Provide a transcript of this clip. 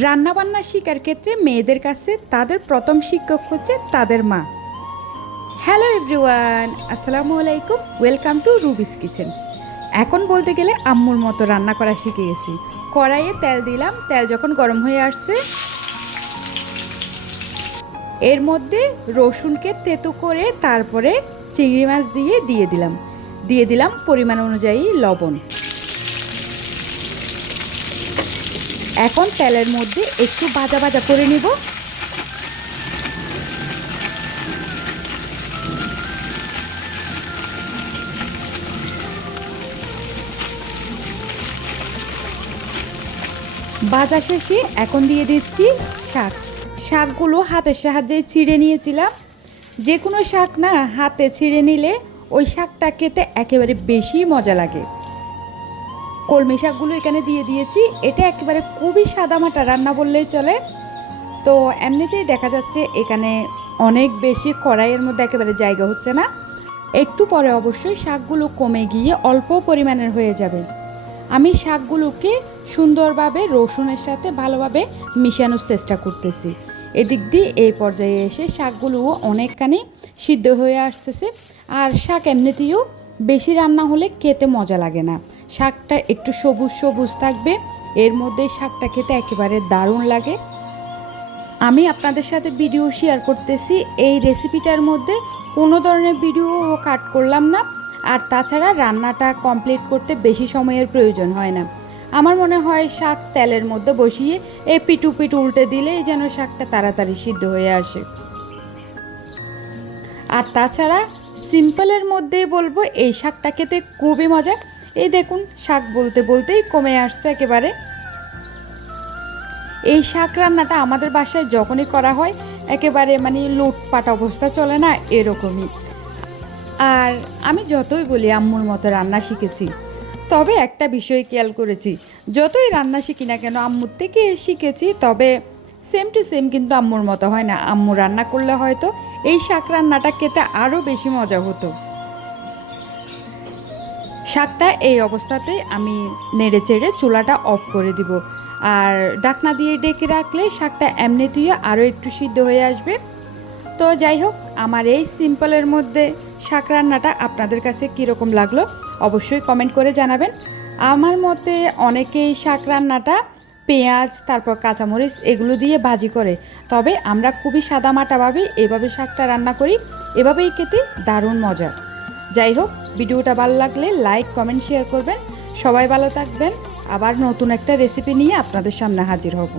রান্নাবান্না শেখার ক্ষেত্রে মেয়েদের কাছে তাদের প্রথম শিক্ষক হচ্ছে তাদের মা। হ্যালো এভরিওয়ান, আসসালামু আলাইকুম, ওয়েলকাম টু রুবিস কিচেন। এখন বলতে গেলে আম্মুর মতো রান্না করা শিখে গেছি। কড়াইয়ে তেল দিলাম, তেল যখন গরম হয়ে আসছে এর মধ্যে রসুনকে তেতো করে তারপরে চিংড়ি মাছ দিয়ে দিলাম পরিমাণ অনুযায়ী লবণ। এখন তেলের মধ্যে একটু ভাজা ভাজা করে নিব। ভাজা শেষে এখন দিয়ে দিচ্ছি শাকগুলো হাতের সাহায্যে ছিঁড়ে নিয়েছিলাম। যে কোনো শাক না হাতে ছিঁড়ে নিলে ওই শাকটা খেতে একেবারে বেশি মজা লাগে। কলমি শাকগুলো এখানে দিয়ে দিয়েছি। এটা একেবারে খুবই সাদামাটা রান্না বললেই চলে। তো এমনিতেই দেখা যাচ্ছে এখানে অনেক বেশি কড়াইয়ের মধ্যে একেবারে জায়গা হচ্ছে না। একটু পরে অবশ্যই শাকগুলো কমে গিয়ে অল্প পরিমাণের হয়ে যাবে। আমি শাকগুলোকে সুন্দরভাবে রসুনের সাথে ভালোভাবে মিশানোর চেষ্টা করতেছি। এদিক দিয়ে এই পর্যায়ে এসে শাকগুলোও অনেকখানি সিদ্ধ হয়ে আসতেছে। আর শাক এমনিতেও বেশি রান্না হলে খেতে মজা লাগে না। শাকটা একটু সবুজ সবুজ থাকবে, এর মধ্যে শাকটা খেতে একেবারে দারুণ লাগে। আমি আপনাদের সাথে ভিডিও শেয়ার করতেছি, এই রেসিপিটার মধ্যে কোনো ধরনের ভিডিও কাট করলাম না। আর তাছাড়া রান্নাটা কমপ্লিট করতে বেশি সময়ের প্রয়োজন হয় না। আমার মনে হয় শাক তেলের মধ্যে বসিয়ে পিট উল্টে দিলেই যেন শাকটা তাড়াতাড়ি সিদ্ধ হয়ে আসে। আর তাছাড়া সিম্পলের মধ্যেই বলবো এই শাকটা খেতে খুবই মজা। এই দেখুন শাক বলতে বলতেই কমে আসছে একেবারে। এই শাক রান্নাটা আমাদের বাসায় যখনই করা হয় একেবারে লুটপাট অবস্থা চলে না, এরকমই। আর আমি যতই বলি আম্মুর মতো রান্না শিখেছি, তবে একটা বিষয় খেয়াল করেছি, যতই রান্না শিখি না কেন আম্মুর থেকে শিখেছি, তবে সেম টু সেম কিন্তু আম্মুর মতো হয় না। আম্মু রান্না করলে হয়তো এই শাক রান্নাটা খেতে আরও বেশি মজা হতো। শাকটা এই অবস্থাতেই আমি নেড়ে চেড়ে চুলাটা অফ করে দিব। আর ঢাকনা দিয়ে ডেকে রাখলে শাকটা এমনিতেই আরও একটু সিদ্ধ হয়ে আসবে। তো যাই হোক, আমার এই সিম্পলের মধ্যে শাক রান্নাটা আপনাদের কাছে কীরকম লাগলো অবশ্যই কমেন্ট করে জানাবেন। আমার মতে অনেকেই শাক রান্নাটা পেঁয়াজ তারপর কাঁচামরিচ এগুলো দিয়ে ভাজি করে, তবে আমরা খুবই সাদামাটাভাবে এভাবে শাকটা রান্না করি, এভাবেই খেতে দারুণ মজা। যাই হোক, ভিডিওটা ভালো লাগলে লাইক কমেন্ট শেয়ার করবেন। সবাই ভালো থাকবেন। আবার নতুন একটা রেসিপি নিয়ে আপনাদের সামনে হাজির হব।